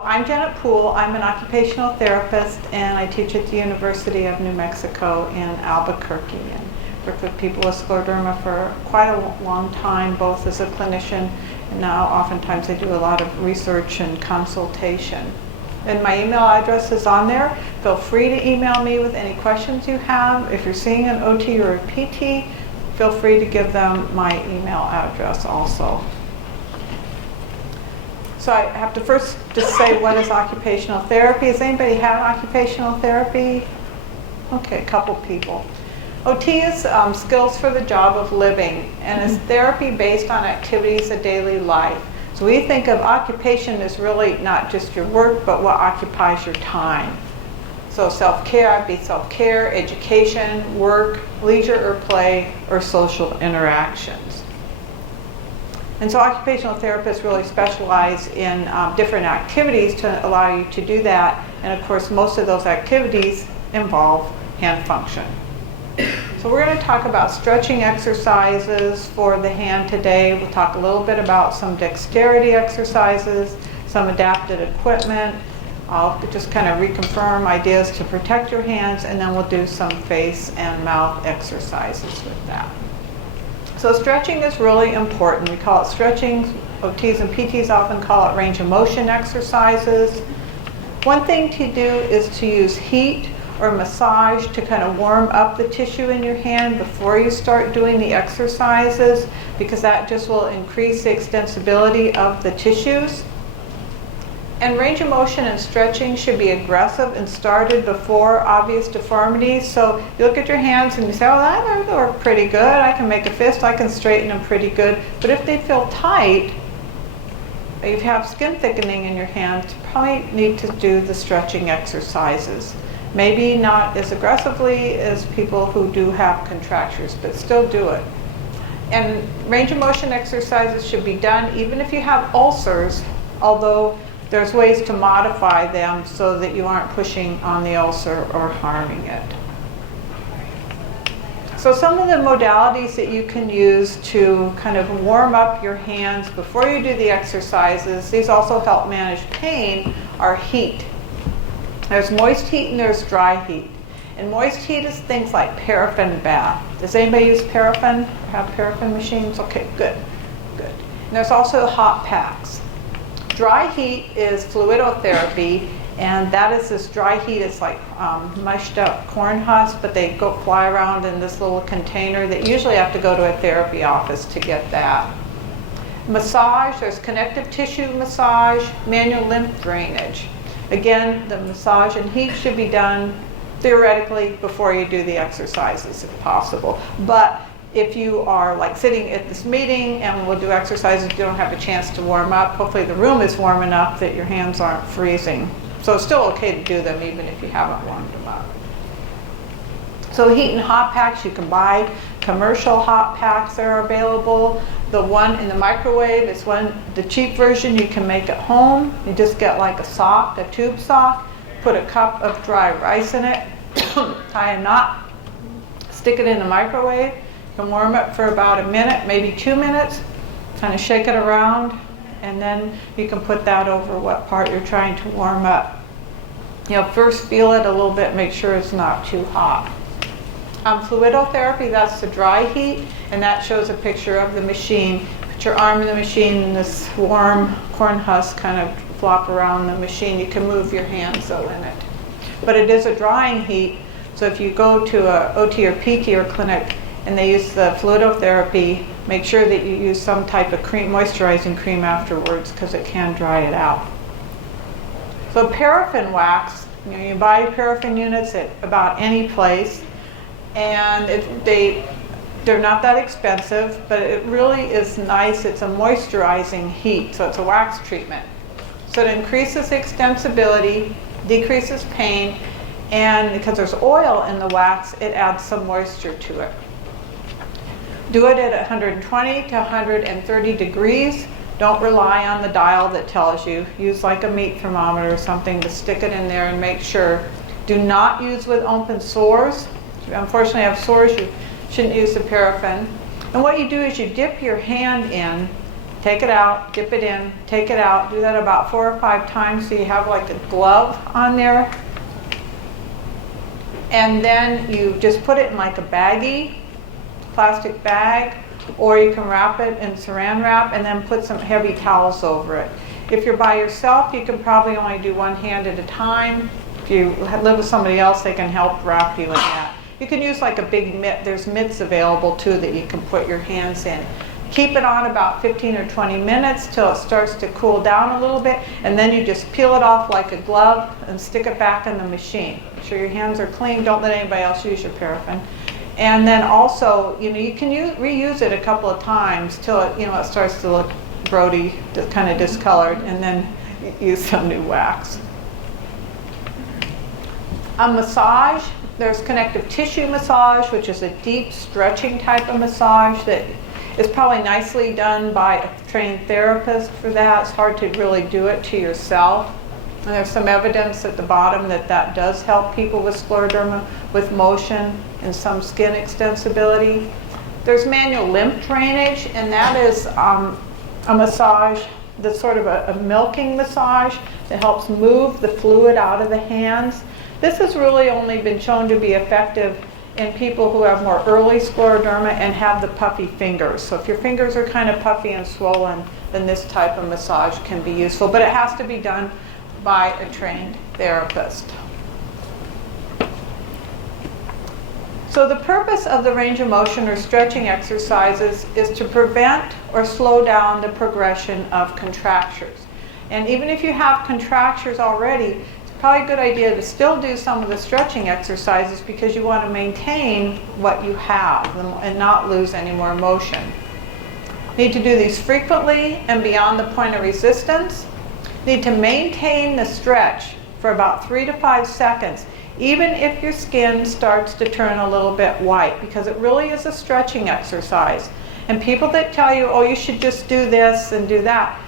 I'm Janet Poole. I'm an occupational therapist and I teach at the University of New Mexico in Albuquerque and work with people with scleroderma for quite a long time, both as a clinician and now oftentimes I do a lot of research and consultation. And my email address is on there. Feel free to email me with any questions you have. If you're seeing an OT or a PT, feel free to give them my email address also. So I have to first just say, what is occupational therapy? Has anybody had occupational therapy? Okay, a couple people. OT is skills for the job of living, and is therapy based on activities of daily life. So we think of occupation as really not just your work, but what occupies your time. So self-care, I'd be self-care, education, work, leisure or play, or social interactions. And so occupational therapists really specialize in different activities to allow you to do that. And of course, most of those activities involve hand function. So we're going to talk about stretching exercises for the hand today. We'll talk a little bit about some dexterity exercises, some adapted equipment. I'll just kind of reconfirm ideas to protect your hands, and then we'll do some face and mouth exercises with that. So stretching is really important. We call it stretching. OTs and PTs often call it range of motion exercises. One thing to do is to use heat or massage to kind of warm up the tissue in your hand before you start doing the exercises, because that just will increase the extensibility of the tissues. And range of motion and stretching should be aggressive and started before obvious deformities. So you look at your hands and you say, oh, that work pretty good. I can make a fist, I can straighten them pretty good. But if they feel tight, or you have skin thickening in your hands, you probably need to do the stretching exercises. Maybe not as aggressively as people who do have contractures, but still do it. And range of motion exercises should be done even if you have ulcers, although there's ways to modify them so that you aren't pushing on the ulcer or harming it. So some of the modalities that you can use to kind of warm up your hands before you do the exercises, these also help manage pain, are heat. There's moist heat and there's dry heat. And moist heat is things like paraffin bath. Does anybody use paraffin? Have paraffin machines? Okay, good, good. And there's also hot packs. Dry heat is fluidotherapy, and that is this dry heat. It's like mushed up corn husks, but they go fly around in this little container that you usually have to go to a therapy office to get that. Massage, there's connective tissue massage, manual lymph drainage. Again, the massage and heat should be done theoretically before you do the exercises if possible. But if you are like sitting at this meeting and we'll do exercises, you don't have a chance to warm up. Hopefully the room is warm enough that your hands aren't freezing. So it's still okay to do them even if you haven't warmed them up. So heat and hot packs, you can buy commercial hot packs that are available. The one in the microwave is the cheap version you can make at home. You just get like a sock, a tube sock, put a cup of dry rice in it, tie a knot, stick it in the microwave. You can warm it for about a minute, maybe 2 minutes, kind of shake it around, and then you can put that over what part you're trying to warm up. You know, first feel it a little bit, make sure it's not too hot. Fluidotherapy, that's the dry heat, and that shows a picture of the machine. Put your arm in the machine and this warm corn husk kind of flop around the machine. You can move your hands though in it. But it is a drying heat, so if you go to a OT or PT or clinic and they use the fluidotherapy, make sure that you use some type of cream, moisturizing cream afterwards, because it can dry it out. So paraffin wax, you buy paraffin units at about any place, and they're not that expensive, but it really is nice. It's a moisturizing heat, so it's a wax treatment. So it increases extensibility, decreases pain, and because there's oil in the wax, it adds some moisture to it. Do it at 120 to 130 degrees. Don't rely on the dial that tells you. Use like a meat thermometer or something to stick it in there and make sure. Do not use with open sores. If you unfortunately have sores, you shouldn't use the paraffin. And what you do is you dip your hand in Take it out, dip it in, take it out. Do that about 4 or 5 times so you have like a glove on there. And then you just put it in like a baggie, plastic bag, or you can wrap it in saran wrap and then put some heavy towels over it. If you're by yourself, you can probably only do one hand at a time. If you live with somebody else, they can help wrap you in that. You can use like a big mitt. There's mitts available too that you can put your hands in. Keep it on about 15 or 20 minutes till it starts to cool down a little bit, and then you just peel it off like a glove and stick it back in the machine. Make sure your hands are clean. Don't let anybody else use your paraffin. And then also, you can reuse it a couple of times till it, it starts to look grody, kind of discolored, and then use some new wax. A massage, there's connective tissue massage, which is a deep stretching type of massage that is probably nicely done by a trained therapist for that. It's hard to really do it to yourself. And there's some evidence at the bottom that does help people with scleroderma with motion and some skin extensibility. There's manual lymph drainage, and that is a massage that's sort of a milking massage that helps move the fluid out of the hands. This has really only been shown to be effective in people who have more early scleroderma and have the puffy fingers. So if your fingers are kind of puffy and swollen, then this type of massage can be useful, but it has to be done by a trained therapist. So the purpose of the range of motion or stretching exercises is to prevent or slow down the progression of contractures. And even if you have contractures already, probably a good idea to still do some of the stretching exercises because you want to maintain what you have and not lose any more motion. Need to do these frequently and beyond the point of resistance. Need to maintain the stretch for about 3 to 5 seconds, even if your skin starts to turn a little bit white, because it really is a stretching exercise. And people that tell you, oh, you should just do this and do that,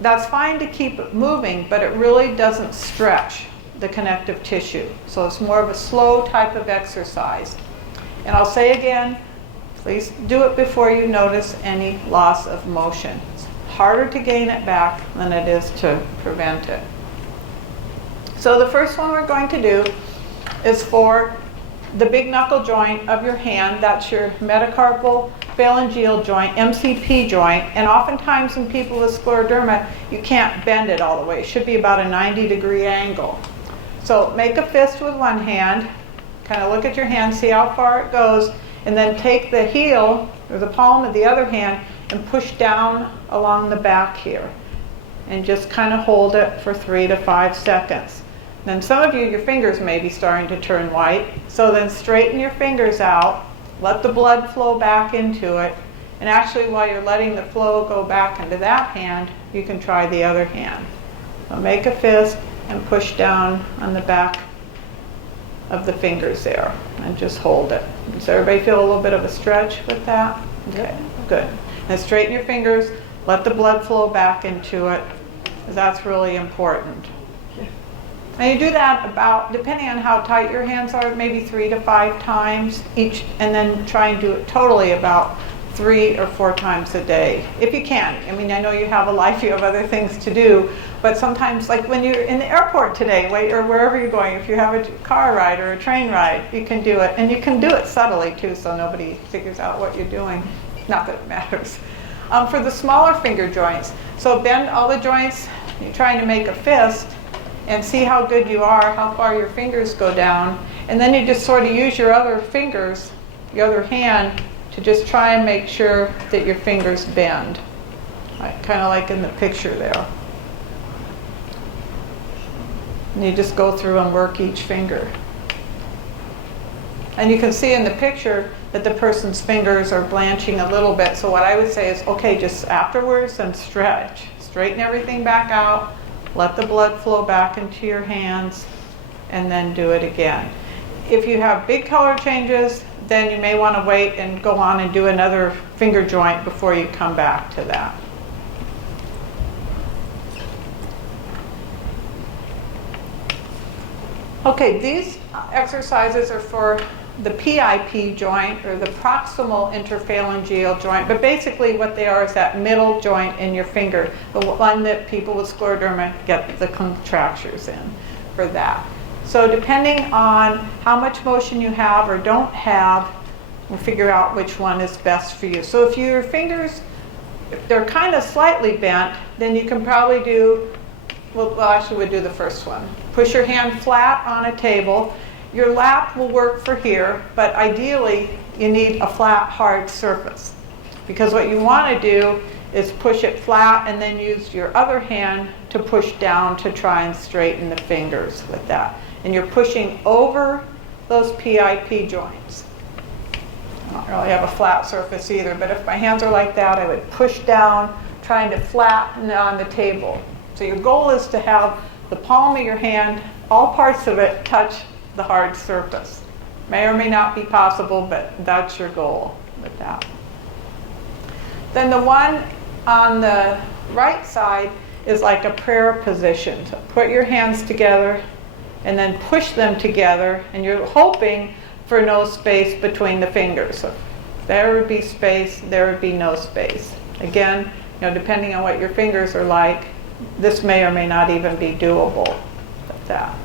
that's fine to keep it moving, but it really doesn't stretch the connective tissue. So it's more of a slow type of exercise. And I'll say again, please do it before you notice any loss of motion. It's harder to gain it back than it is to prevent it. So the first one we're going to do is for the big knuckle joint of your hand. That's your metacarpal phalangeal joint, MCP joint, and oftentimes in people with scleroderma, you can't bend it all the way. It should be about a 90-degree angle. So make a fist with one hand, kind of look at your hand, see how far it goes, and then take the heel or the palm of the other hand and push down along the back here. And just kind of hold it for 3 to 5 seconds. Then some of you, your fingers may be starting to turn white, so then straighten your fingers out. Let the blood flow back into it. And actually, while you're letting the flow go back into that hand, you can try the other hand. So make a fist and push down on the back of the fingers there. And just hold it. Does everybody feel a little bit of a stretch with that? Okay, good. And straighten your fingers. Let the blood flow back into it, because that's really important. And you do that about, depending on how tight your hands are, maybe 3 to 5 times each, and then try and do it totally about 3 or 4 times a day, if you can. I mean, I know you have a life, you have other things to do, but sometimes, like when you're in the airport today, or wherever you're going, if you have a car ride or a train ride, you can do it. And you can do it subtly too, so nobody figures out what you're doing. Not that it matters. For the smaller finger joints, so bend all the joints, you're trying to make a fist, and see how good you are, how far your fingers go down. And then you just sort of use your other fingers, your other hand, to just try and make sure that your fingers bend. Kind of like in the picture there. And you just go through and work each finger. And you can see in the picture that the person's fingers are blanching a little bit. So what I would say is, okay, just afterwards, then stretch. Straighten everything back out. Let the blood flow back into your hands, and then do it again. If you have big color changes, then you may want to wait and go on and do another finger joint before you come back to that. Okay, these exercises are for the PIP joint, or the proximal interphalangeal joint, but basically what they are is that middle joint in your finger, the one that people with scleroderma get the contractures in for that. So depending on how much motion you have or don't have, we'll figure out which one is best for you. So if your fingers, if they're kind of slightly bent, then you can probably do, well actually we'll do the first one. Push your hand flat on a table. Your lap will work for here, but ideally you need a flat, hard surface. Because what you want to do is push it flat and then use your other hand to push down to try and straighten the fingers with that. And you're pushing over those PIP joints. I don't really have a flat surface either, but if my hands are like that, I would push down, trying to flatten on the table. So your goal is to have the palm of your hand, all parts of it touch the hard surface. May or may not be possible, but that's your goal with that. Then the one on the right side is like a prayer position. So put your hands together and then push them together, and you're hoping for no space between the fingers. So there would be space, there would be no space. Again, depending on what your fingers are like, this may or may not even be doable with that.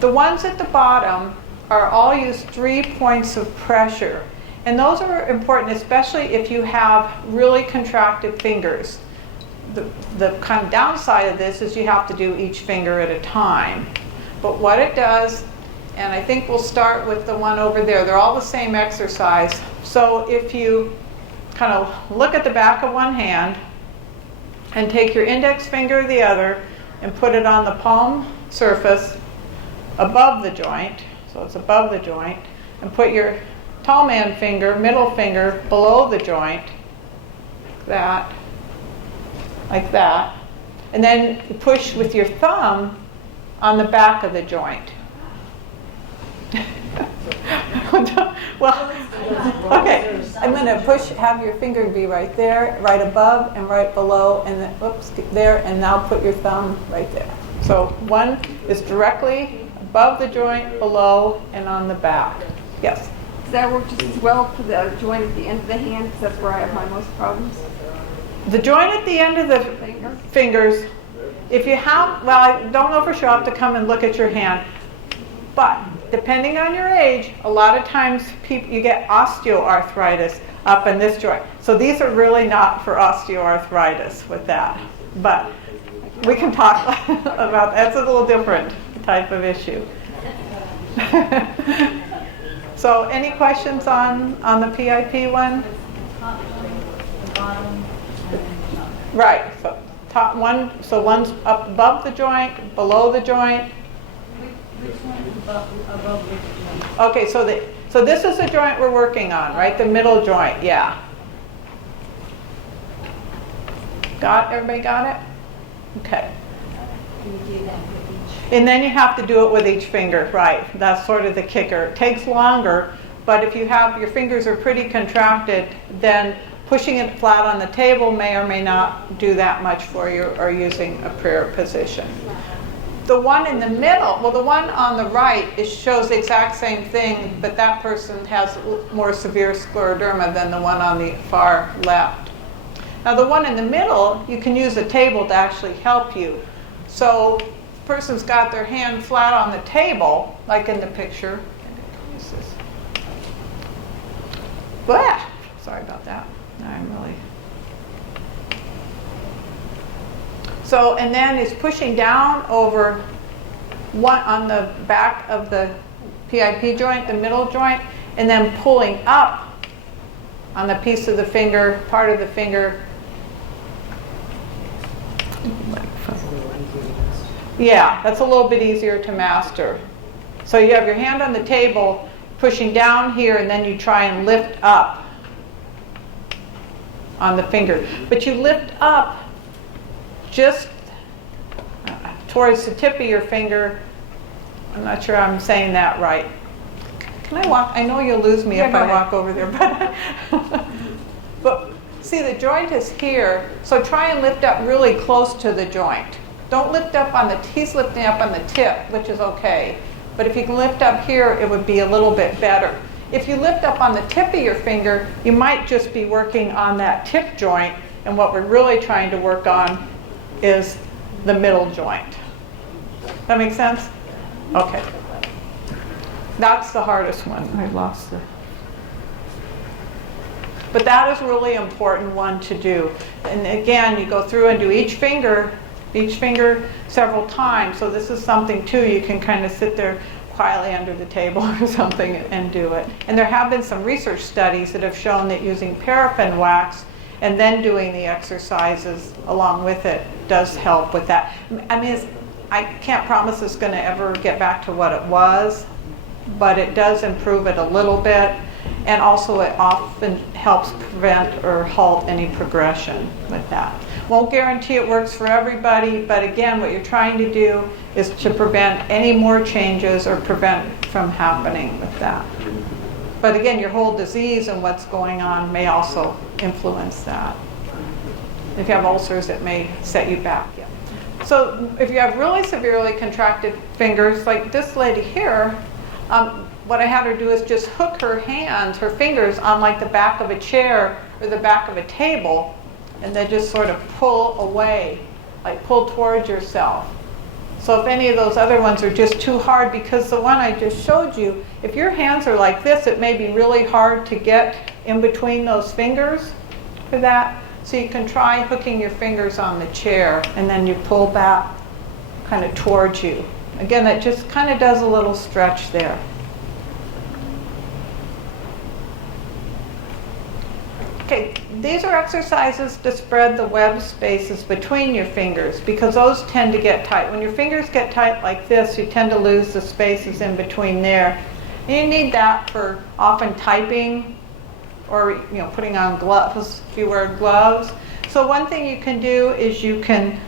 The ones at the bottom are all use 3 points of pressure. And those are important, especially if you have really contracted fingers. The kind of downside of this is you have to do each finger at a time. But what it does, and I think we'll start with the one over there. They're all the same exercise. So if you kind of look at the back of one hand and take your index finger of the other and put it on the palm surface above the joint, so it's above the joint, and put your tall man finger, middle finger, below the joint, like that, and then you push with your thumb on the back of the joint. Well, okay, I'm going to have your finger be right there, right above and right below, and then, whoops, there, and now put your thumb right there. So one is directly above the joint, below, and on the back. Yes? Does that work just as well for the joint at the end of the hand? Because that's where I have my most problems. The joint at the end of the fingers, if you have, well, I don't know for sure, I'll have to come and look at your hand. But depending on your age, a lot of times you get osteoarthritis up in this joint. So these are really not for osteoarthritis with that. But we can talk about that's a little different type of issue. So any questions on the PIP one? Right. So top one. So one's up above the joint, below the joint. Which one is above which joint? Okay. So this is the joint we're working on, right? The middle joint. Yeah. Everybody got it? Okay. Do you do that with each? And then you have to do it with each finger, right? That's sort of the kicker. It takes longer, but if you have your fingers are pretty contracted, then pushing it flat on the table may or may not do that much for you, or using a prayer position. The one in the middle, well, the one on the right shows the exact same thing, but that person has more severe scleroderma than the one on the far left. Now the one in the middle, you can use a table to actually help you. So the person's got their hand flat on the table, like in the picture. Blah! Sorry about that. I'm really... So, and then is pushing down over one on the back of the PIP joint, the middle joint, and then pulling up on the piece of the finger, part of the finger. Yeah, that's a little bit easier to master. So you have your hand on the table, pushing down here, and then you try and lift up on the finger. But you lift up just towards the tip of your finger. I'm not sure I'm saying that right. Can I walk? I know you'll lose me if I walk over there. But see, the joint is here, so try and lift up really close to the joint. Don't lift up on the, he's lifting up on the tip, which is okay. But if you can lift up here, it would be a little bit better. If you lift up on the tip of your finger, you might just be working on that tip joint, and what we're really trying to work on is the middle joint. That make sense? Okay. That's the hardest one. I lost it. But that is really important one to do. And again, you go through and do each finger several times. So this is something too, you can kind of sit there quietly under the table or something and do it. And there have been some research studies that have shown that using paraffin wax and then doing the exercises along with it does help with that. I mean, I can't promise it's going to ever get back to what it was, but it does improve it a little bit. And also it often helps prevent or halt any progression with that. Won't guarantee it works for everybody, but again, what you're trying to do is to prevent any more changes or prevent from happening with that. But again, your whole disease and what's going on may also influence that. If you have ulcers, it may set you back. Yeah. So if you have really severely contracted fingers, like this lady here, what I had her do is just hook her hands, her fingers, on like the back of a chair or the back of a table, and then just sort of pull away, like pull towards yourself. So if any of those other ones are just too hard, because the one I just showed you, if your hands are like this, it may be really hard to get in between those fingers for that. So you can try hooking your fingers on the chair, and then you pull back kind of towards you. Again, that just kind of does a little stretch there. Okay, these are exercises to spread the web spaces between your fingers, because those tend to get tight. When your fingers get tight like this, you tend to lose the spaces in between there. And you need that for often typing or putting on gloves if you wear gloves. So one thing you can do is you can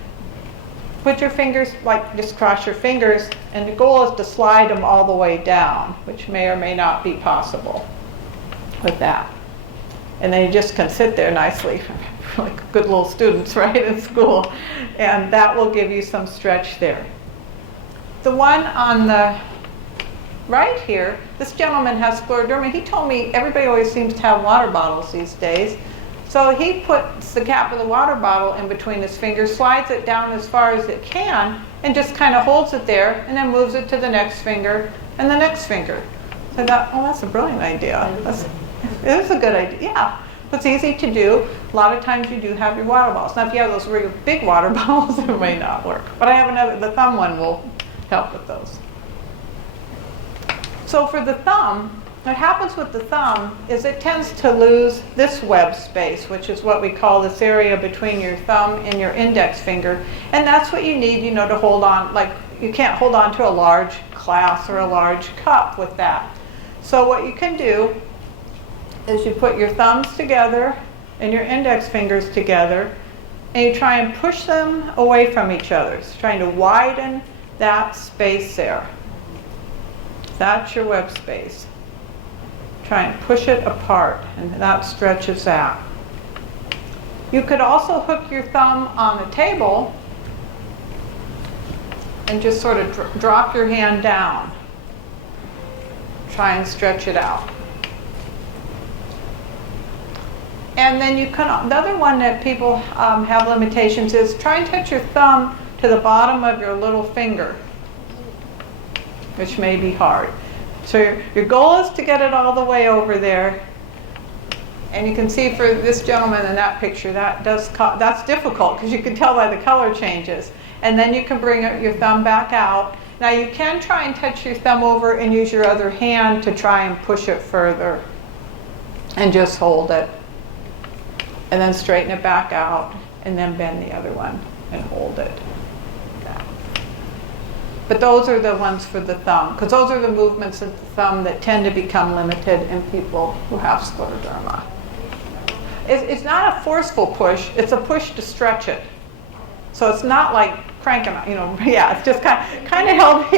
put your fingers, like just cross your fingers, and the goal is to slide them all the way down, which may or may not be possible with that. And then you just can sit there nicely, like good little students, right, in school. And that will give you some stretch there. The one on the right here, this gentleman has scleroderma. He told me everybody always seems to have water bottles these days. So he puts the cap of the water bottle in between his fingers, slides it down as far as it can, and just kind of holds it there, and then moves it to the next finger and the next finger. So I thought, oh, that's a brilliant idea. It is a good idea, yeah. It's easy to do. A lot of times you do have your water bottles. Now if you have those really big water bottles, it may not work. But I have another, the thumb one will help with those. So for the thumb, what happens with the thumb is it tends to lose this web space, which is what we call this area between your thumb and your index finger. And that's what you need, to hold on. Like, you can't hold on to a large glass or a large cup with that. So what you can do is you put your thumbs together and your index fingers together, and you try and push them away from each other. It's trying to widen that space there. That's your web space. Try and push it apart, and that stretches that. You could also hook your thumb on the table and just sort of drop your hand down. Try and stretch it out. And then you can, the other one that people have limitations is try and touch your thumb to the bottom of your little finger, which may be hard. So your goal is to get it all the way over there. And you can see for this gentleman in that picture, that's difficult because you can tell by the color changes. And then you can bring your thumb back out. Now you can try and touch your thumb over and use your other hand to try and push it further. And just hold it. And then straighten it back out, and then bend the other one and hold it. But those are the ones for the thumb, because those are the movements of the thumb that tend to become limited in people who have scleroderma. It's not a forceful push, it's a push to stretch it. So it's not like cranking, it's just kind of help,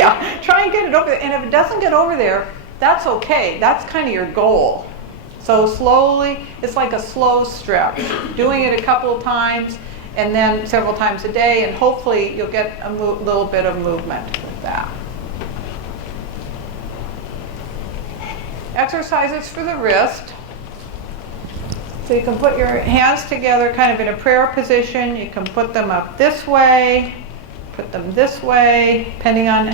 try and get it over there. And if it doesn't get over there, that's okay, that's kind of your goal. So slowly, it's like a slow stretch, doing it a couple of times and then several times a day, and hopefully you'll get a little bit of movement with that. Exercises for the wrist. So you can put your hands together kind of in a prayer position. You can put them up this way, put them this way, depending on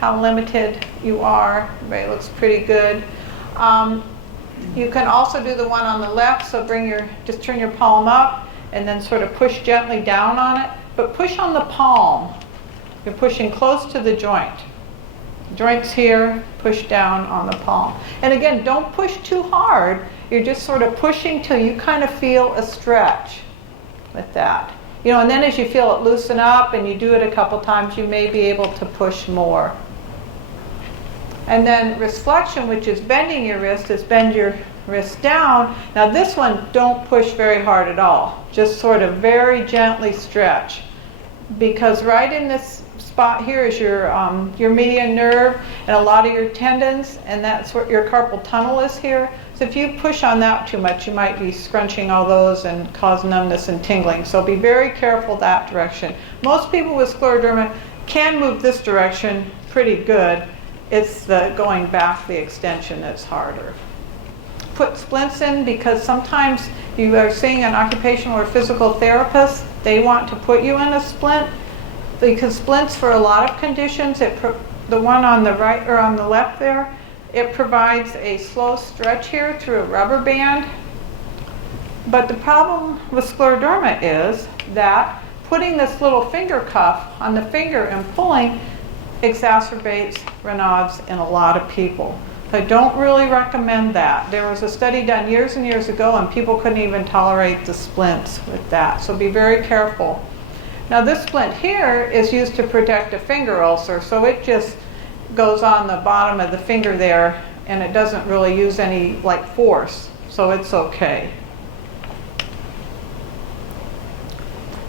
how limited you are. Everybody looks pretty good. You can also do the one on the left, so just turn your palm up and then sort of push gently down on it, but push on the palm. You're pushing close to the joint. Joints here, push down on the palm. And again, don't push too hard. You're just sort of pushing till you kind of feel a stretch with that. And then as you feel it loosen up and you do it a couple times, you may be able to push more. And then wrist flexion, which is bending your wrist, is bend your wrist down. Now this one, don't push very hard at all. Just sort of very gently stretch. Because right in this spot here is your median nerve and a lot of your tendons, and that's where your carpal tunnel is here. So if you push on that too much, you might be scrunching all those and cause numbness and tingling. So be very careful that direction. Most people with scleroderma can move this direction pretty good. It's the going back, the extension that's harder. Put splints in because sometimes you are seeing an occupational or physical therapist. They want to put you in a splint because splints for a lot of conditions, the one on the right or on the left there, it provides a slow stretch here through a rubber band. But the problem with scleroderma is that putting this little finger cuff on the finger and pulling exacerbates Raynaud's in a lot of people. So I don't really recommend that. There was a study done years and years ago and people couldn't even tolerate the splints with that. So be very careful. Now this splint here is used to protect a finger ulcer, so it just goes on the bottom of the finger there and it doesn't really use any force, so it's okay.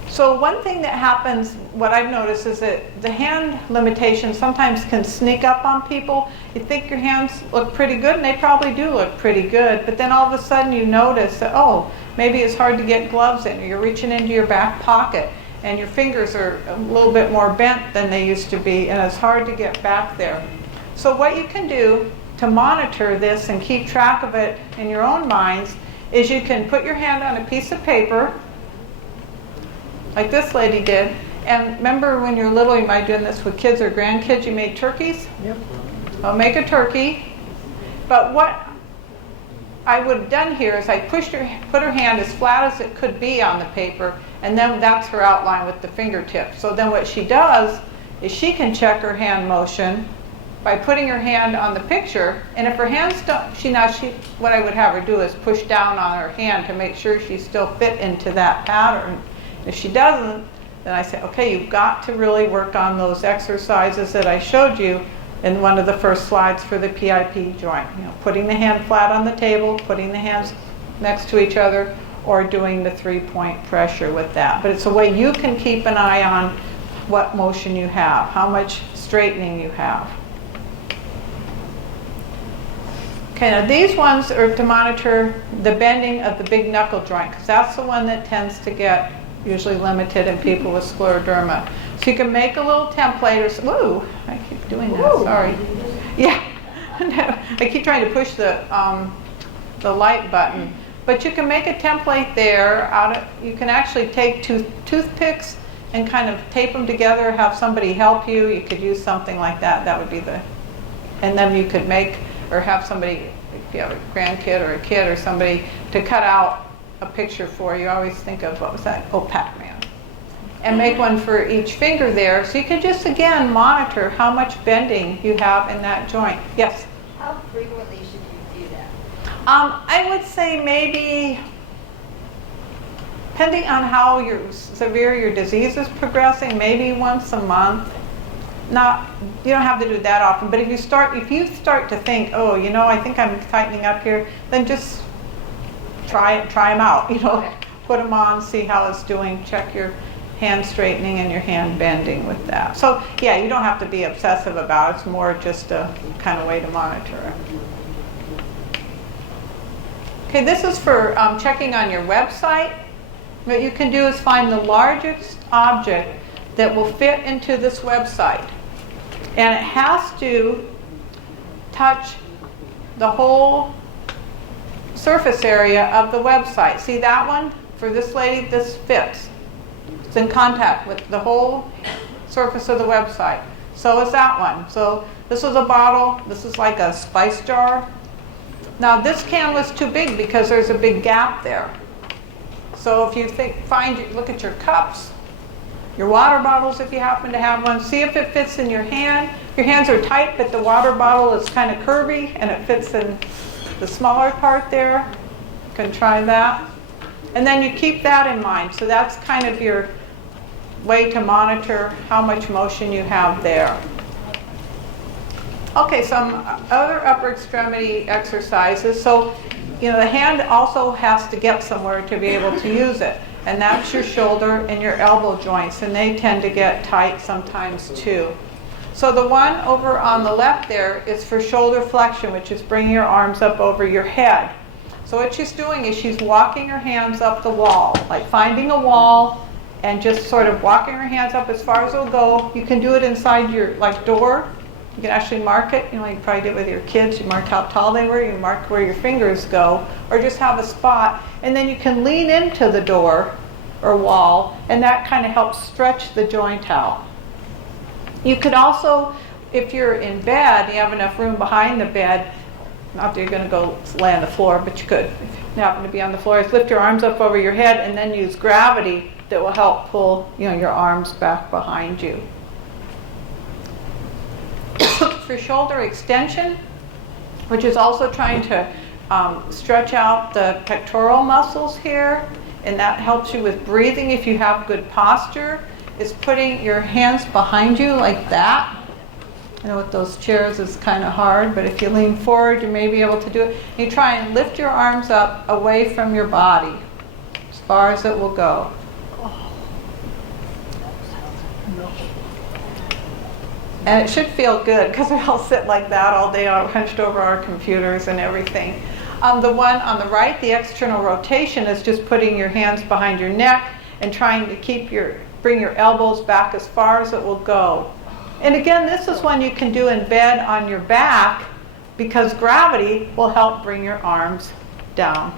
So one thing that happens, what I've noticed, is that the hand limitation sometimes can sneak up on people. You think your hands look pretty good, and they probably do look pretty good, but then all of a sudden you notice that, oh, maybe it's hard to get gloves in, or you're reaching into your back pocket, and your fingers are a little bit more bent than they used to be, and it's hard to get back there. So what you can do to monitor this and keep track of it in your own minds is you can put your hand on a piece of paper, like this lady did. And remember when you're little, you might be doing this with kids or grandkids, you made turkeys? Yep. I'll make a turkey. But what I would have done here is I put her hand as flat as it could be on the paper, and then that's her outline with the fingertips. So then what she does is she can check her hand motion by putting her hand on the picture, and if her hands don't, what I would have her do is push down on her hand to make sure she still fit into that pattern. If she doesn't, then I say, okay, you've got to really work on those exercises that I showed you in one of the first slides for the PIP joint. Putting the hand flat on the table, putting the hands next to each other, or doing the 3-point pressure with that. But it's a way you can keep an eye on what motion you have, how much straightening you have. Okay, now these ones are to monitor the bending of the big knuckle joint, because that's the one that tends to get usually limited in people with scleroderma. So you can make a little template, or whoa, I keep doing that, sorry. Yeah, no, I keep trying to push the light button. But you can make a template there. You can actually take toothpicks and kind of tape them together, have somebody help you. You could use something like that. That would be and then you could make, or have somebody, if you have a grandkid or a kid or somebody, to cut out a picture for you. I always think of, what was that? Oh, Pac-Man. And make one for each finger there. So you can just, again, monitor how much bending you have in that joint. Yes? How frequently should you do that? I would say maybe, depending on how severe your disease is progressing, maybe once a month. You don't have to do that often, but if you start to think, oh, I think I'm tightening up here, then just try them out. Okay. Put them on, see how it's doing, check your hand straightening and your hand bending with that. So yeah, you don't have to be obsessive about it. It's more just a kind of way to monitor it. Okay, this is for checking on your website. What you can do is find the largest object that will fit into this website. And it has to touch the whole surface area of the website. See that one? For this lady, this fits. It's in contact with the whole surface of the website. So is that one. So this is a bottle. This is like a spice jar. Now this can was too big because there's a big gap there. So if you look at your cups, your water bottles if you happen to have one, see if it fits in your hand. Your hands are tight, but the water bottle is kind of curvy and it fits in the smaller part there. You can try that. And then you keep that in mind. So that's kind of your way to monitor how much motion you have there. Okay, some other upper extremity exercises. So, the hand also has to get somewhere to be able to use it. And that's your shoulder and your elbow joints, and they tend to get tight sometimes too. So the one over on the left there is for shoulder flexion, which is bringing your arms up over your head. So what she's doing is she's walking her hands up the wall, like finding a wall and just sort of walking her hands up as far as it'll go. You can do it inside your door. You can actually mark it, you probably did with your kids. You mark how tall they were, you mark where your fingers go, or just have a spot. And then you can lean into the door or wall, and that kind of helps stretch the joint out. You could also, if you're in bed, you have enough room behind the bed, not that you're going to go lay on the floor, but you could, if you happen to be on the floor, is lift your arms up over your head and then use gravity that will help pull your arms back behind you. For shoulder extension, which is also trying to stretch out the pectoral muscles here, and that helps you with breathing if you have good posture, is putting your hands behind you like that. I know with those chairs it's kind of hard, but if you lean forward, you may be able to do it. You try and lift your arms up away from your body as far as it will go. And it should feel good because we all sit like that all day, all hunched over our computers and everything. The one on the right, the external rotation, is just putting your hands behind your neck and trying to bring your elbows back as far as it will go. And again, this is one you can do in bed on your back because gravity will help bring your arms down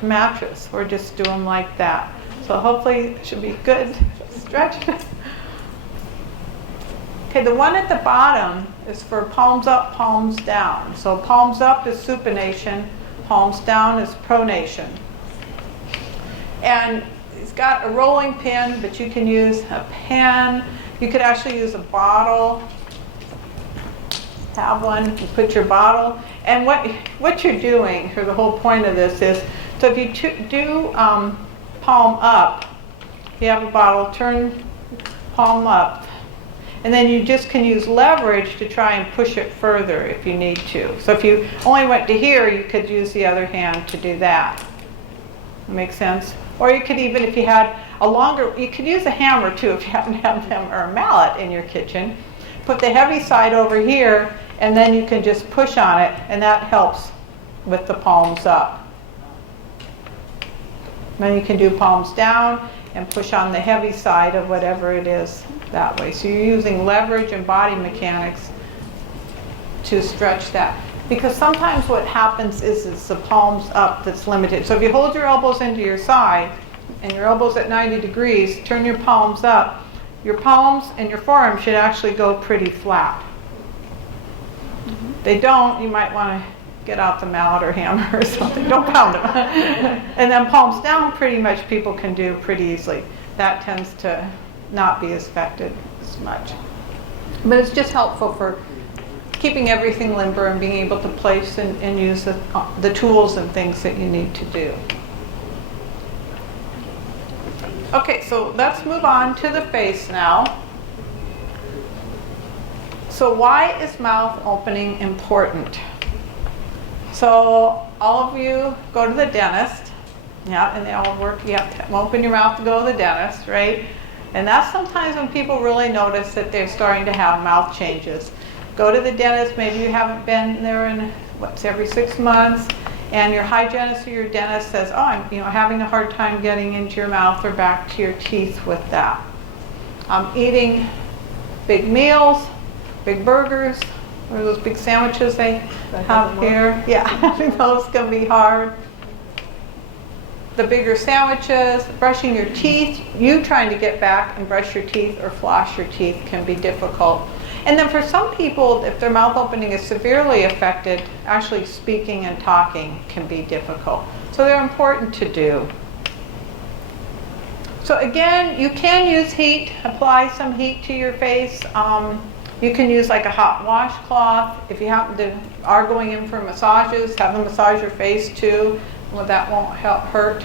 to mattress, or just do them like that. So hopefully it should be good stretch. Okay, the one at the bottom is for palms up, palms down. So palms up is supination, palms down is pronation. And it's got a rolling pin, but you can use a pen. You could actually use a bottle. Have one, you put your bottle. And what you're doing, or the whole point of this is, so if you do palm up, you have a bottle, turn palm up. And then you just can use leverage to try and push it further if you need to. So if you only went to here, you could use the other hand to do that. Make sense? Or you could even, if you had you could use a hammer too if you happen to have them, or a mallet in your kitchen. Put the heavy side over here, and then you can just push on it, and that helps with the palms up. Then you can do palms down and push on the heavy side of whatever it is that way. So you're using leverage and body mechanics to stretch that. Because sometimes what happens is it's the palms up that's limited. So if you hold your elbows into your side and your elbows at 90 degrees, turn your palms up, your palms and your forearm should actually go pretty flat. If they don't, you might want to get out the mallet or hammer or something. Don't pound them. And then palms down, pretty much people can do pretty easily. That tends to not be affected as much. But it's just helpful for keeping everything limber and being able to place and use the tools and things that you need to do. Okay, so let's move on to the face now. So why is mouth opening important? So all of you go to the dentist, yeah, and they all work. You have to open your mouth to go to the dentist, right? And that's sometimes when people really notice that they're starting to have mouth changes. Go to the dentist, maybe you haven't been there in, every 6 months, and your hygienist or your dentist says, oh, I'm having a hard time getting into your mouth or back to your teeth with that. Eating big meals, big burgers, Or those big sandwiches they have here. Yeah, I think those can be hard. The bigger sandwiches, brushing your teeth, you trying to get back and brush your teeth or floss your teeth can be difficult. And then for some people, if their mouth opening is severely affected, actually speaking and talking can be difficult. So they're important to do. So again, you can use heat, apply some heat to your face. You can use like a hot washcloth. If you happen to are going in for massages, have them massage your face too. Well, that won't hurt.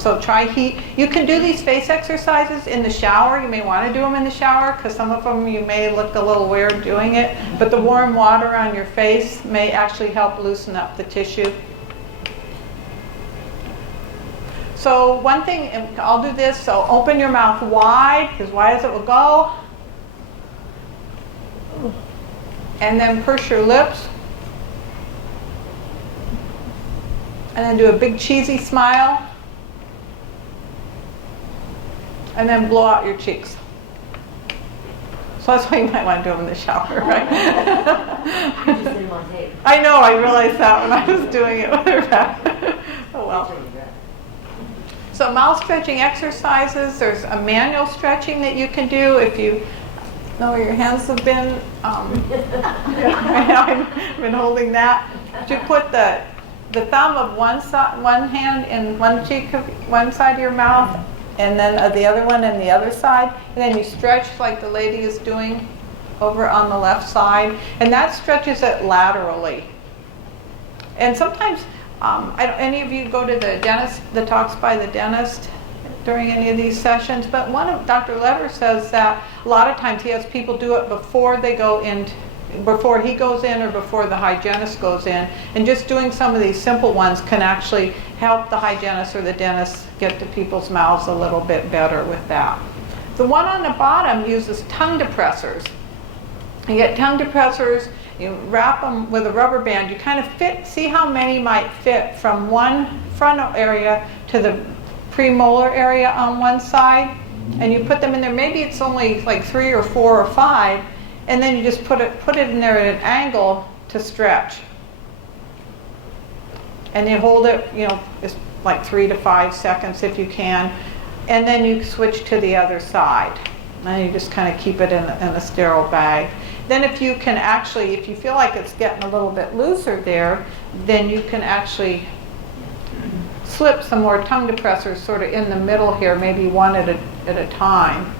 So try heat. You can do these face exercises in the shower. You may want to do them in the shower because some of them you may look a little weird doing it. But the warm water on your face may actually help loosen up the tissue. So one thing, and I'll do this, so open your mouth wide, as wide as it will go. And then purse your lips. And then do a big cheesy smile. And then blow out your cheeks. So that's why you might want to do them in the shower, right? You just did them on tape. I know, I realized that when I was doing it with her back. Oh well. So mouth stretching exercises, there's a manual stretching that you can do if you know where your hands have been. I've been holding that. You put the thumb of one hand in one cheek of one side of your mouth, and then the other one in the other side, and then you stretch like the lady is doing over on the left side, and that stretches it laterally. And sometimes, any of you go to the dentist, the talks by the dentist during any of these sessions, but one of Dr. Letter says that a lot of times he has people do it before they go in, before he goes in or before the hygienist goes in, and just doing some of these simple ones can actually help the hygienist or the dentist get to people's mouths a little bit better with that. The one on the bottom uses tongue depressors. You get tongue depressors, you wrap them with a rubber band, you kind of see how many might fit from one frontal area to the premolar area on one side, and you put them in there. Maybe it's only like 3 or 4 or 5, and then you just put it in there at an angle to stretch. And you hold it, it's like 3 to 5 seconds if you can, and then you switch to the other side. And you just kind of keep it in a sterile bag. Then if you feel like it's getting a little bit looser there, then you can actually slip some more tongue depressors sort of in the middle here, maybe one at a time.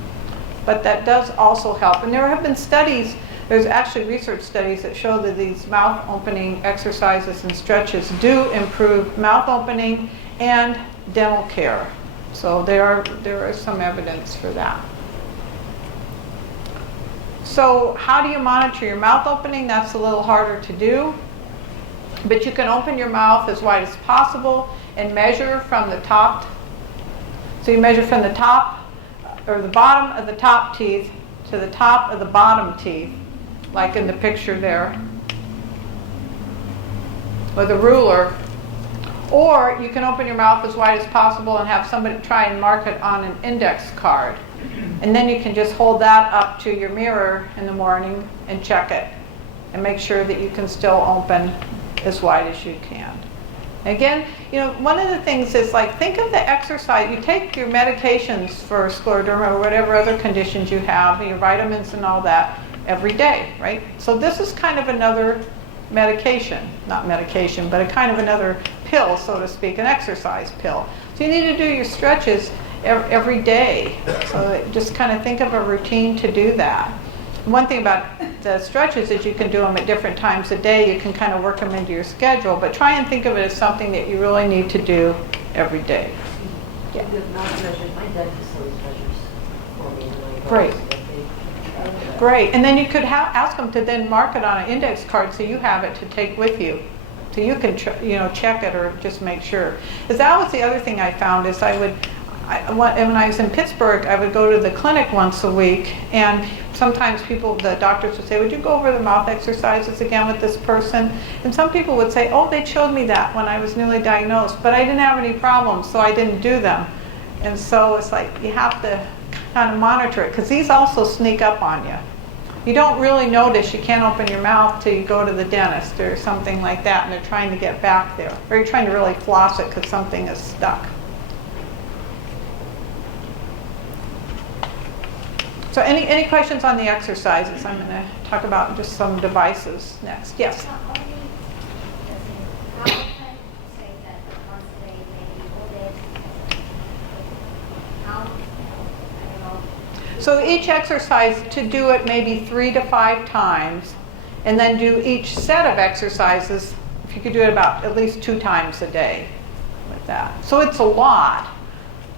But that does also help. And there have been studies, there's actually research studies that show that these mouth opening exercises and stretches do improve mouth opening and dental care. So there is some evidence for that. So how do you monitor your mouth opening? That's a little harder to do. But you can open your mouth as wide as possible and measure from the top. So you measure from the top or the bottom of the top teeth to the top of the bottom teeth, like in the picture there, with a ruler. Or you can open your mouth as wide as possible and have somebody try and mark it on an index card. And then you can just hold that up to your mirror in the morning and check it and make sure that you can still open as wide as you can. Again, one of the things is think of the exercise. You take your medications for scleroderma or whatever other conditions you have, your vitamins and all that, every day, right? So this is kind of another medication, not medication, but a kind of another pill, so to speak, an exercise pill. So you need to do your stretches every day. So just kind of think of a routine to do that. One thing about the stretches is you can do them at different times a day. You can kind of work them into your schedule, but try and think of it as something that you really need to do every day. Yeah. With mouth stretchers, my dentist always measures for me. Great. Great. And then you could ask them to then mark it on an index card so you have it to take with you. So you can check it or just make sure. Because that was the other thing I found is when I was in Pittsburgh, I would go to the clinic once a week, and sometimes the doctors would say, would you go over the mouth exercises again with this person? And some people would say, oh, they showed me that when I was newly diagnosed, but I didn't have any problems, so I didn't do them. And so it's like you have to kind of monitor it, because these also sneak up on you. You don't really notice you can't open your mouth till you go to the dentist or something like that, and they're trying to get back there. Or you're trying to really floss it because something is stuck. So any questions on the exercises? I'm going to talk about just some devices next. Yes? How often say that once a day, maybe all day? How, I don't know. So each exercise, to do it maybe 3 to 5 times, and then do each set of exercises, if you could do it about at least 2 times a day with that. So it's a lot.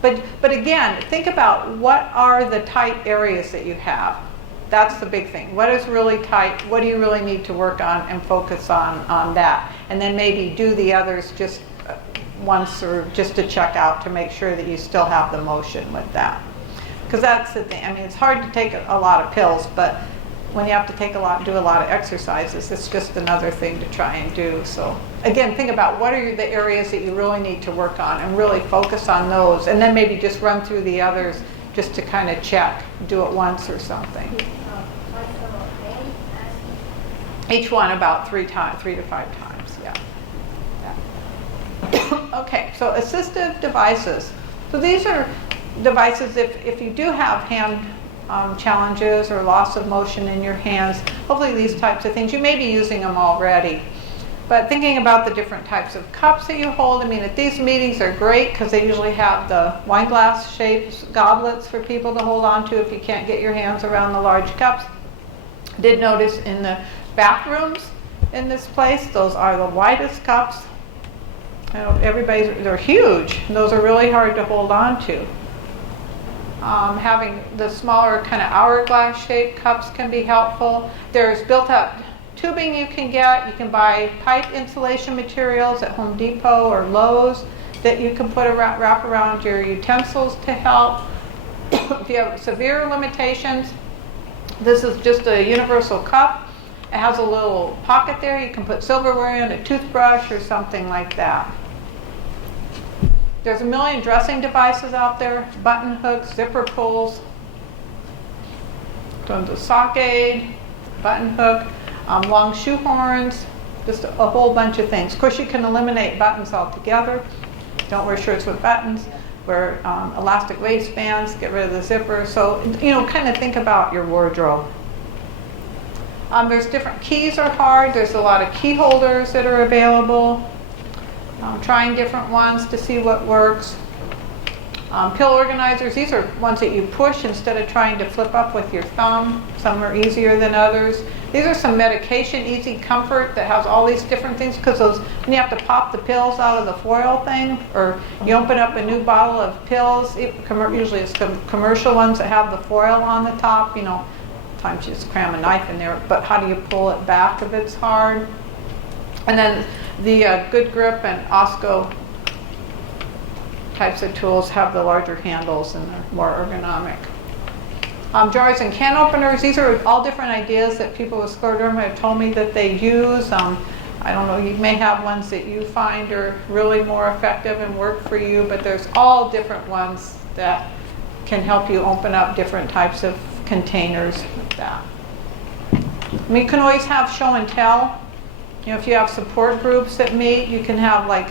But again, think about what are the tight areas that you have. That's the big thing. What is really tight? What do you really need to work on and focus on that? And then maybe do the others just once or just to check out to make sure that you still have the motion with that. Because that's the thing. I mean, it's hard to take a lot of pills, but when you have to take do a lot of exercises, it's just another thing to try and do. So again, think about what are the areas that you really need to work on and really focus on those. And then maybe just run through the others just to kind of check, do it once or something. Each one about 3 to 5 times, yeah. Okay, so assistive devices. So these are devices if you do have hand challenges or loss of motion in your hands, hopefully these types of things, you may be using them already. But thinking about the different types of cups that you hold, I mean, at these meetings are great because they usually have the wine glass shapes, goblets for people to hold on to if you can't get your hands around the large cups. Did notice in the bathrooms in this place, those are the widest cups. I know they're huge. Those are really hard to hold on to. Having the smaller kind of hourglass shaped cups can be helpful. There's built up tubing you can get. You can buy pipe insulation materials at Home Depot or Lowe's that you can wrap around your utensils to help. If you have severe limitations, this is just a universal cup. It has a little pocket there. You can put silverware in, a toothbrush or something like that. There's a million dressing devices out there, button hooks, zipper pulls, the sock aid, button hook, long shoe horns, just a whole bunch of things. Of course, you can eliminate buttons altogether. Don't wear shirts with buttons. Wear elastic waistbands, get rid of the zipper. So, kind of think about your wardrobe. There's different keys are hard. There's a lot of key holders that are available. Trying different ones to see what works. Pill organizers, these are ones that you push instead of trying to flip up with your thumb. Some are easier than others. These are some medication Easy Comfort that has all these different things because when you have to pop the pills out of the foil thing, or you open up a new bottle of pills, usually it's commercial ones that have the foil on the top, sometimes you just cram a knife in there, but how do you pull it back if it's hard? And then the Good Grip and Osco types of tools have the larger handles and they're more ergonomic. Jars and can openers, these are all different ideas that people with scleroderma have told me that they use. I don't know, you may have ones that you find are really more effective and work for you, but there's all different ones that can help you open up different types of containers with that. I mean, you can always have show and tell. If you have support groups that meet, you can have like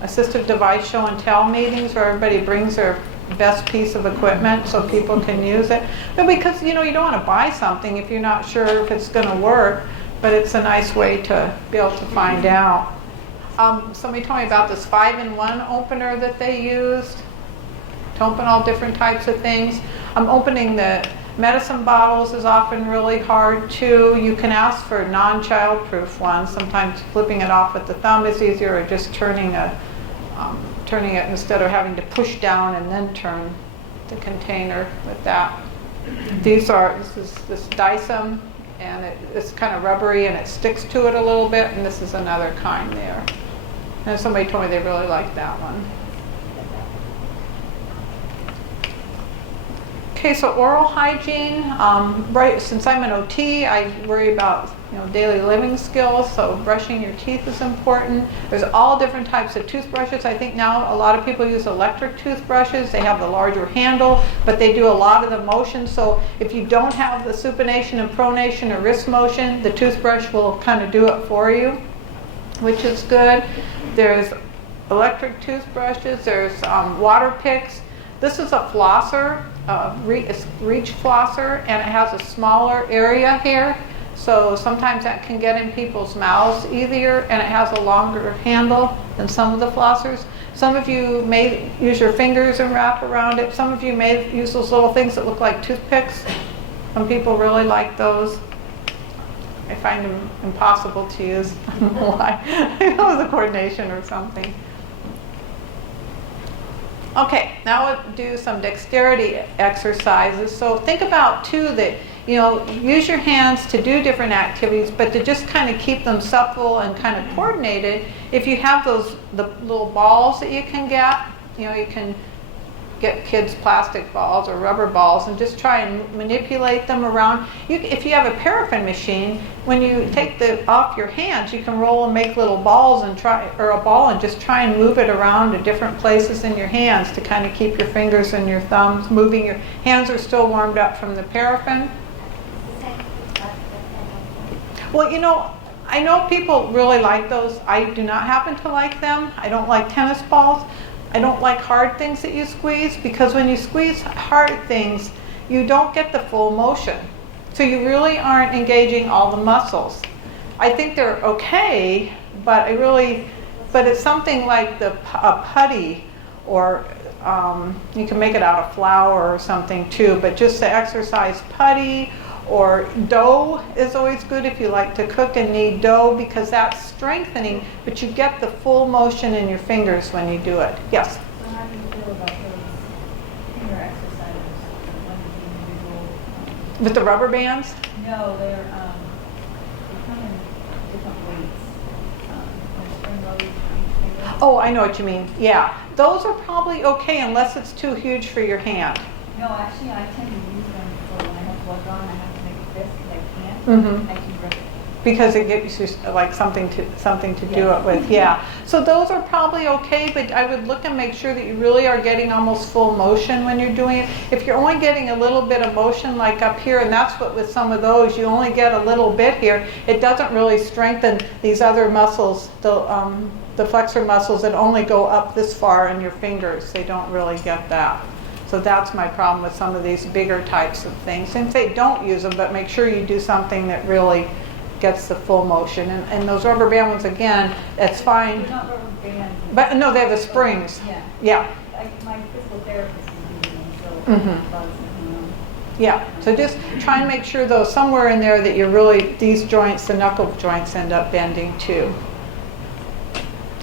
assistive device show and tell meetings where everybody brings their best piece of equipment so people can use it. But because you don't want to buy something if you're not sure if it's going to work, but it's a nice way to be able to find out. Somebody told me about this 5-in-1 opener that they used to open all different types of things. Opening the medicine bottles is often really hard too. You can ask for non-child-proof ones. Sometimes flipping it off with the thumb is easier, or just turning it instead of having to push down and then turn the container with that. This is Dyson, and it's kind of rubbery and it sticks to it a little bit, and this is another kind there. And somebody told me they really liked that one. Okay, so oral hygiene, right, since I'm an OT, I worry about, daily living skills, so brushing your teeth is important. There's all different types of toothbrushes. I think now a lot of people use electric toothbrushes. They have the larger handle, but they do a lot of the motion. So if you don't have the supination and pronation or wrist motion, the toothbrush will kind of do it for you, which is good. There's electric toothbrushes, there's water picks. This is a flosser, reach flosser, and it has a smaller area here. So sometimes that can get in people's mouths easier, and it has a longer handle than some of the flossers. Some of you may use your fingers and wrap around it. Some of you may use those little things that look like toothpicks. Some people really like those. I find them impossible to use. I don't know why. It was a coordination or something. Okay, now we'll do some dexterity exercises. So think about too that, use your hands to do different activities, but to just kind of keep them supple and kind of coordinated. If you have the little balls that you can get, you can get kids plastic balls or rubber balls and just try and manipulate them around. If you have a paraffin machine, when you take off your hands, you can roll and make little balls and a ball and just try and move it around to different places in your hands to kind of keep your fingers and your thumbs moving. Your hands are still warmed up from the paraffin. Well, I know people really like those. I do not happen to like them. I don't like tennis balls. I don't like hard things that you squeeze, because when you squeeze hard things, you don't get the full motion. So you really aren't engaging all the muscles. I think they're okay, but it's something like a putty, or you can make it out of flour or something too, but just to exercise putty, or dough is always good if you like to cook and knead dough, because that's strengthening, but you get the full motion in your fingers when you do it. Yes? So how do you feel about those finger exercises? One individual, With the rubber bands? no, they come in different weights. Spring loads for each finger. Oh, I know what you mean. Yeah. Those are probably okay unless it's too huge for your hand. No, actually, I tend to use them for when I have blood drawn. I have to make a fist because I can't. Mm-hmm. I can grip it. Because it gives you like something to do Yes. it with, yeah. So those are probably okay, but I would look and make sure that you really are getting almost full motion when you're doing it. If you're only getting a little bit of motion like up here, and that's what with some of those, you only get a little bit here, it doesn't really strengthen these other muscles, the flexor muscles that only go up this far in your fingers. They don't really get that. So that's my problem with some of these bigger types of things. And say don't use them, but make sure you do something that really gets the full motion. And those rubber band ones, again, it's fine. They're not rubber bands. But no, they have the springs. Yeah. Yeah. My physical therapist is using them, so Mhm. lots of them. Yeah. So just try and make sure though somewhere in there that you're really, these joints, the knuckle joints end up bending too.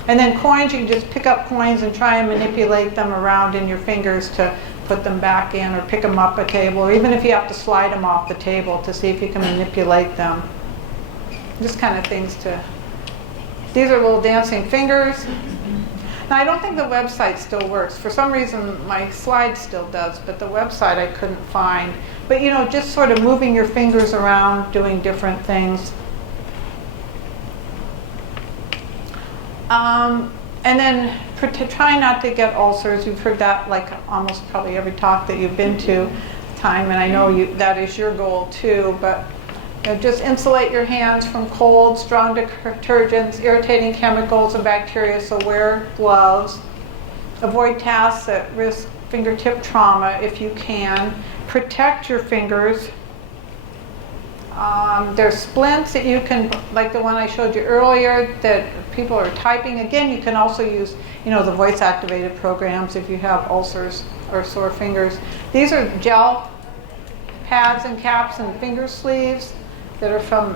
And then coins, you can just pick up coins and try and manipulate them around in your fingers to put them back in, or pick them up a table, or even if you have to slide them off the table to see if you can manipulate them. Just kind of things to, these are little dancing fingers. Now I don't think the website still works. For some reason my slide still does, but the website I couldn't find. But just sort of moving your fingers around, doing different things. And then to try not to get ulcers. You've heard that like almost probably every talk that you've been to time, and I know that is your goal too, but just insulate your hands from cold, strong detergents, irritating chemicals and bacteria, so wear gloves. Avoid tasks that risk fingertip trauma if you can. Protect your fingers. There's splints that you can, like the one I showed you earlier, that people are typing. Again, you can also use, the voice-activated programs if you have ulcers or sore fingers. These are gel pads and caps and finger sleeves that are from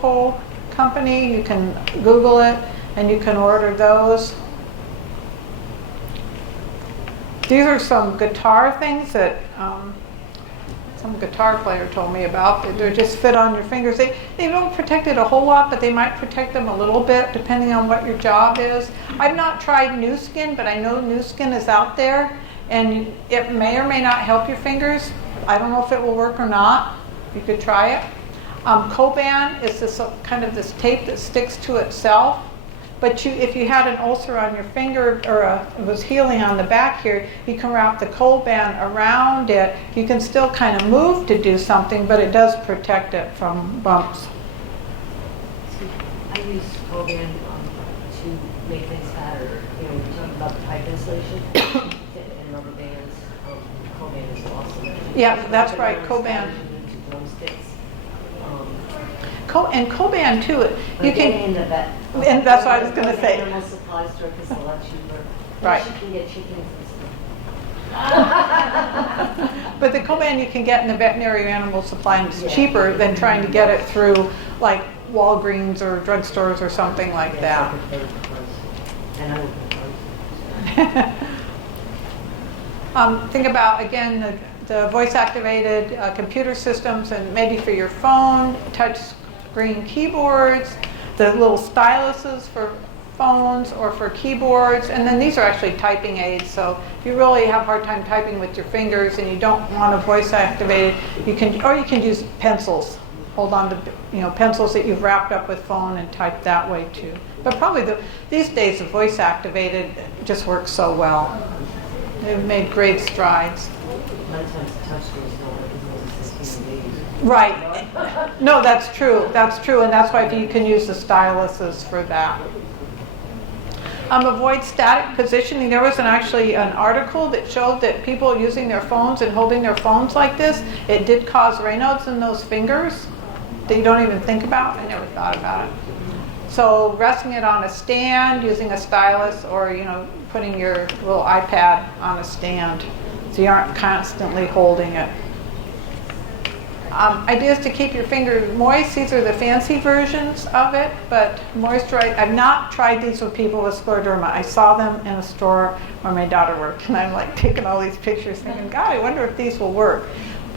Poole company. You can Google it and you can order those. These are some guitar things that some guitar player told me about. They just fit on your fingers. They don't protect it a whole lot, but they might protect them a little bit depending on what your job is. I've not tried Nu Skin, but I know Nu Skin is out there, And it may or may not help your fingers. I don't know if it will work or not. You could try it. Coban is this kind of this tape that sticks to itself. But if you had an ulcer on your finger or it was healing on the back here, you can wrap the Coban around it. You can still kind of move to do something, but it does protect it from bumps. I use Coban to make things fatter. You know, we're talking about the pipe insulation and rubber bands. Coban is awesome. Yeah, that's right, Coban. Drumsticks. And Coban too, you can, in the vet. and that's what I was going to say. Animal supply store because it's a lot cheaper. Right. You can get chickens and stuff. But the Coban you can get in the veterinary animal supply, and it's cheaper than trying to get it through like Walgreens or drugstores or something like that. And I would Think about, again, the voice-activated computer systems, and maybe for your phone, touch screen keyboards, the little styluses for phones or for keyboards, and then these are actually typing aids. So if you really have a hard time typing with your fingers and you don't want a voice-activated, you can use pencils. Hold on to pencils that you've wrapped up with phone and type that way too. But probably these days the voice-activated just works so well. They've made great strides. a lot of times the touchscreens don't work as well as 16 days. Right. No, that's true. That's true, and that's why you can use the styluses for that. Avoid static positioning. There was actually an article that showed that people using their phones and holding their phones like this, it did cause Raynaud's in those fingers that you don't even think about. I never thought about it. So resting it on a stand, using a stylus, or putting your little iPad on a stand so you aren't constantly holding it. Ideas to keep your finger moist. These are the fancy versions of it, but moisturize. I've not tried these with people with scleroderma. I saw them in a store where my daughter worked, and I'm like taking all these pictures thinking, God, I wonder if these will work.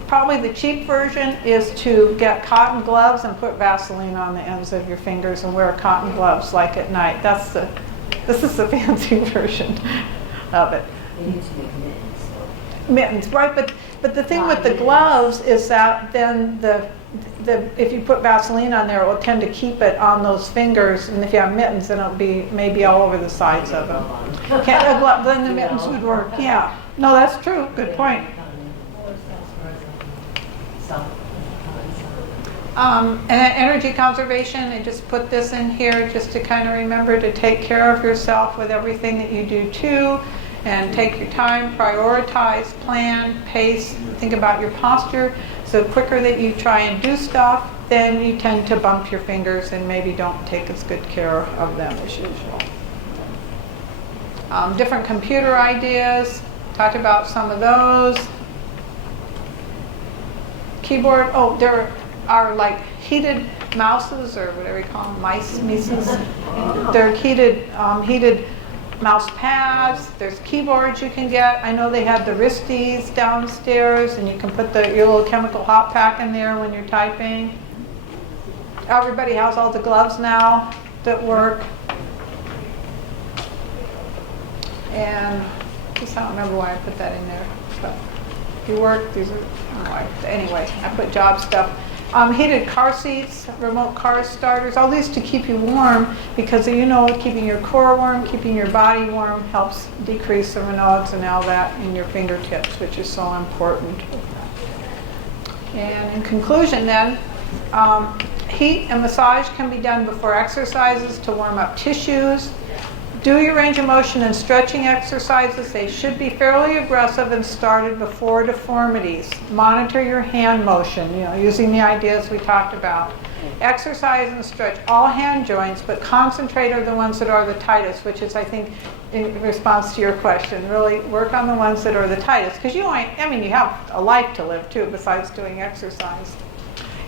Probably the cheap version is to get cotton gloves and put Vaseline on the ends of your fingers and wear cotton gloves like at night. This is the fancy version of it. They need to make mittens. Mittens, right? But the thing with the gloves is that then if you put Vaseline on there, it will tend to keep it on those fingers, and if you have mittens, then it'll be maybe all over the sides of them. Then the mittens would work. Yeah. No, that's true. Good point. And energy conservation, I just put this in here just to kind of remember to take care of yourself with everything that you do too, and take your time, prioritize, plan, pace, think about your posture. So the quicker that you try and do stuff, then you tend to bump your fingers and maybe don't take as good care of them as usual. Different computer ideas, talked about some of those. Keyboard, there are like heated mouses, or whatever you call them, mices. They're heated mouse pads. There's keyboards you can get. I know they had the wristies downstairs, and you can put your little chemical hot pack in there when you're typing. Everybody has all the gloves now that work. And I just don't remember why I put that in there. But if you work, these are, anyway, I put job stuff. Heated car seats, remote car starters, all these to keep you warm, because keeping your core warm, keeping your body warm helps decrease the Raynaud's and all that in your fingertips, which is so important. And in conclusion then, heat and massage can be done before exercises to warm up tissues. Do your range of motion and stretching exercises. They should be fairly aggressive and started before deformities. Monitor your hand motion, using the ideas we talked about. Exercise and stretch all hand joints, but concentrate on the ones that are the tightest, which is, I think, in response to your question, really work on the ones that are the tightest, because you have a life to live too, besides doing exercise.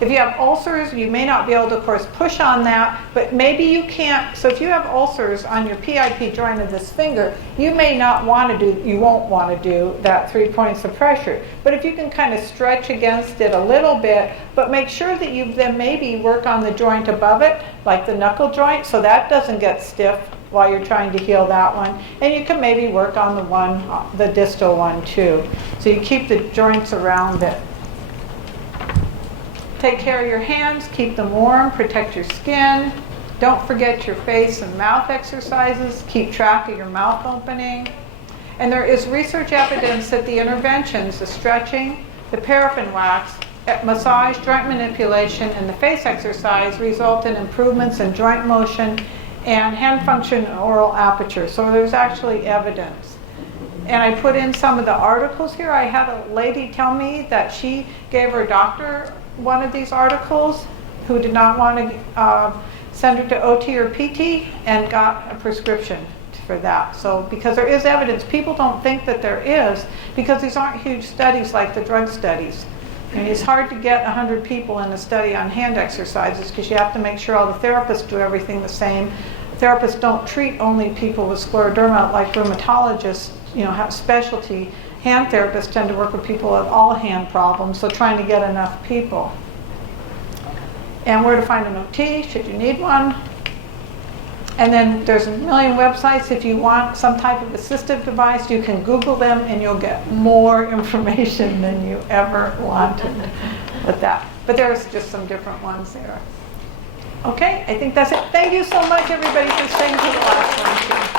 If you have ulcers, you may not be able to, of course, push on that, but maybe you can't. So if you have ulcers on your PIP joint of this finger, you won't want to do that 3 points of pressure. But if you can kind of stretch against it a little bit, but make sure that you then maybe work on the joint above it, like the knuckle joint, so that doesn't get stiff while you're trying to heal that one. And you can maybe work on the distal one too. So you keep the joints around it. Take care of your hands, keep them warm, protect your skin. Don't forget your face and mouth exercises. Keep track of your mouth opening. And there is research evidence that the interventions, the stretching, the paraffin wax, massage, joint manipulation, and the face exercise result in improvements in joint motion and hand function and oral aperture. So there's actually evidence. And I put in some of the articles here. I had a lady tell me that she gave her doctor one of these articles who did not want to send her to OT or PT and got a prescription for that. So because there is evidence, people don't think that there is because these aren't huge studies like the drug studies. I mean, it's hard to get 100 people in a study on hand exercises because you have to make sure all the therapists do everything the same. Therapists don't treat only people with scleroderma like rheumatologists, have specialty. Hand therapists tend to work with people with all hand problems, so trying to get enough people. And where to find an OT, should you need one. And then there's a million websites. If you want some type of assistive device, you can Google them and you'll get more information than you ever wanted with that. But there's just some different ones there. Okay, I think that's it. Thank you so much, everybody, for staying to the last one.